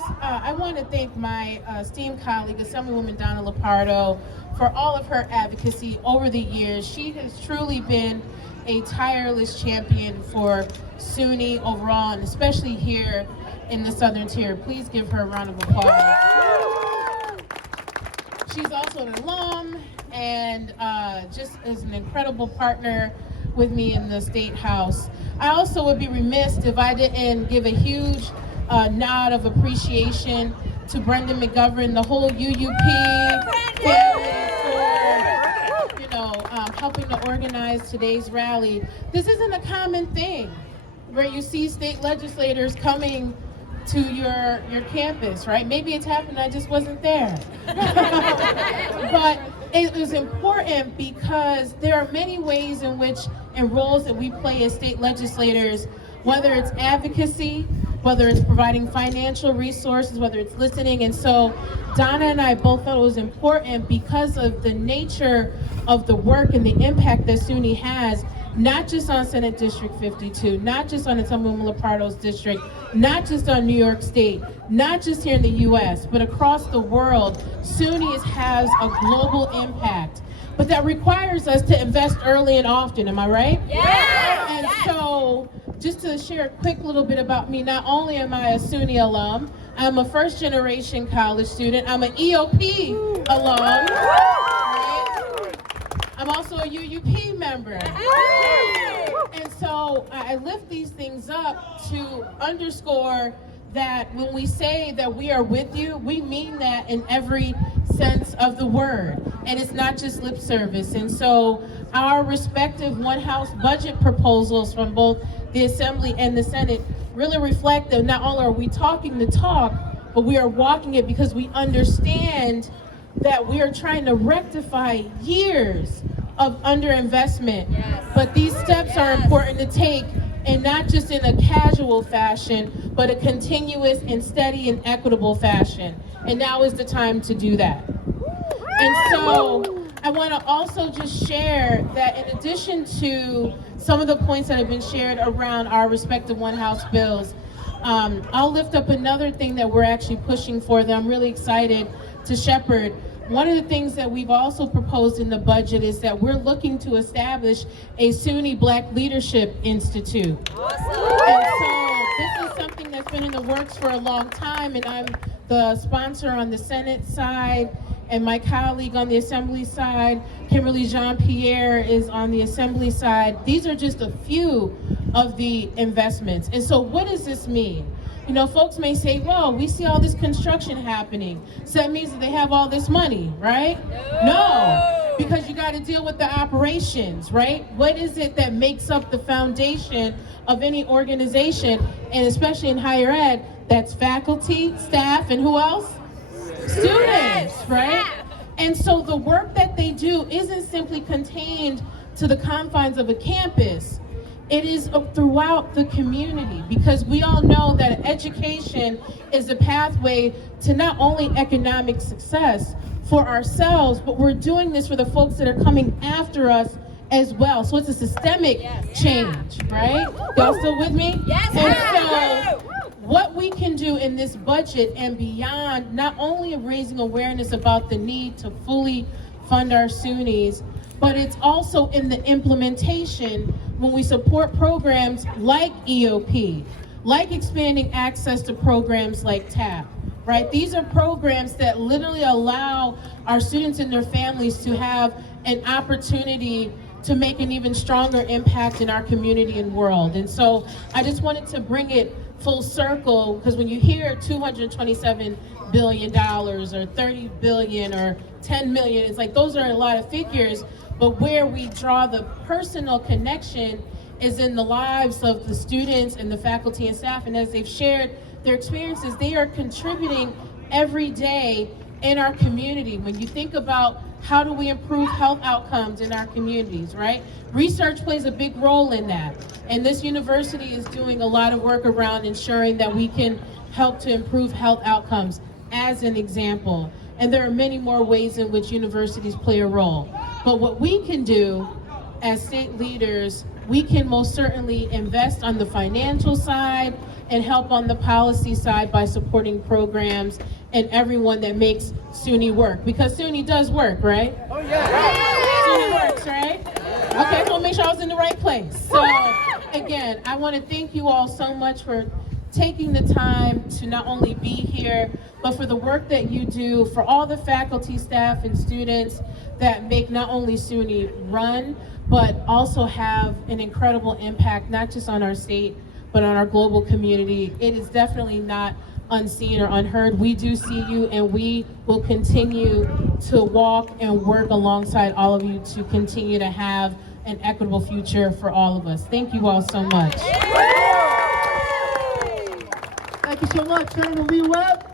first, I want to thank my esteemed colleague, Assemblywoman Donna Lupardo, for all of her advocacy over the years. She has truly been a tireless champion for SUNY overall, and especially here in the Southern Tier. Please give her a round of applause. She's also an alum and just is an incredible partner with me in the State House. I also would be remiss if I didn't give a huge nod of appreciation to Brendan McGovern, the whole UUP family for, helping to organize today's rally. This isn't a common thing where you see state legislators coming to your campus, right? Maybe it's happened, I just wasn't there. But it was important because there are many ways in which, and roles that we play as state legislators, whether it's advocacy, whether it's providing financial resources, whether it's listening. And so Donna and I both thought it was important because of the nature of the work and the impact that SUNY has, not just on Senate District 52, not just on Assemblywoman Lupardo's district, not just on New York State, not just here in the US, but across the world. SUNY has a global impact, but that requires us to invest early and often, am I right? Yeah! And so, just to share a quick little bit about me, not only am I a SUNY alum, I'm a first-generation college student, I'm an EOP alum, right? I'm also a UUP member. And so I lift these things up to underscore that when we say that we are with you, we mean that in every sense of the word. And it's not just lip service. And so our respective One House budget proposals from both the Assembly and the Senate really reflect that not only are we talking the talk, but we are walking it because we understand that we are trying to rectify years of underinvestment. Yes. But these steps are important to take, and not just in a casual fashion, but a continuous and steady and equitable fashion. And now is the time to do that. And so I want to also just share that in addition to some of the points that have been shared around our respective One House bills, I'll lift up another thing that we're actually pushing for that I'm really excited to shepherd. One of the things that we've also proposed in the budget is that we're looking to establish a SUNY Black Leadership Institute. Awesome. And so this is something that's been in the works for a long time, and I'm the sponsor on the Senate side, and my colleague on the Assembly side, Kimberly Jean-Pierre, is on the Assembly side. These are just a few of the investments. And so what does this mean? You know, folks may say, well, we see all this construction happening, so that means that they have all this money, right? No, because you got to deal with the operations, right? What is it that makes up the foundation of any organization, and especially in higher ed? That's faculty, staff, and who else? Students, right? And so the work that they do isn't simply contained to the confines of a campus. It is throughout the community, because we all know that education is the pathway to not only economic success for ourselves, but we're doing this for the folks that are coming after us as well. So it's a systemic change, right? Y'all still with me? Yes. And so what we can do in this budget and beyond, not only raising awareness about the need to fully fund our SUNYs, but it's also in the implementation when we support programs like EOP, like expanding access to programs like TAP, right? These are programs that literally allow our students and their families to have an opportunity to make an even stronger impact in our community and world. And so I just wanted to bring it full circle, because when you hear $227 billion or 30 billion or 10 million, it's like those are a lot of figures, but where we draw the personal connection is in the lives of the students and the faculty and staff. And as they've shared their experiences, they are contributing every day in our community. When you think about how do we improve health outcomes in our communities, right? Research plays a big role in that. And this university is doing a lot of work around ensuring that we can help to improve health outcomes, as an example. And there are many more ways in which universities play a role. But what we can do as state leaders, we can most certainly invest on the financial side and help on the policy side by supporting programs and everyone that makes SUNY work. Because SUNY does work, right? Oh, yeah. SUNY works, right? Okay, so make sure I was in the right place. So, again, I want to thank you all so much for taking the time to not only be here, but for the work that you do, for all the faculty, staff, and students that make not only SUNY run, but also have an incredible impact, not just on our state, but on our global community. It is definitely not unseen or unheard. We do see you, and we will continue to walk and work alongside all of you to continue to have an equitable future for all of us. Thank you all so much. Thank you so much, Senator Lea Webb.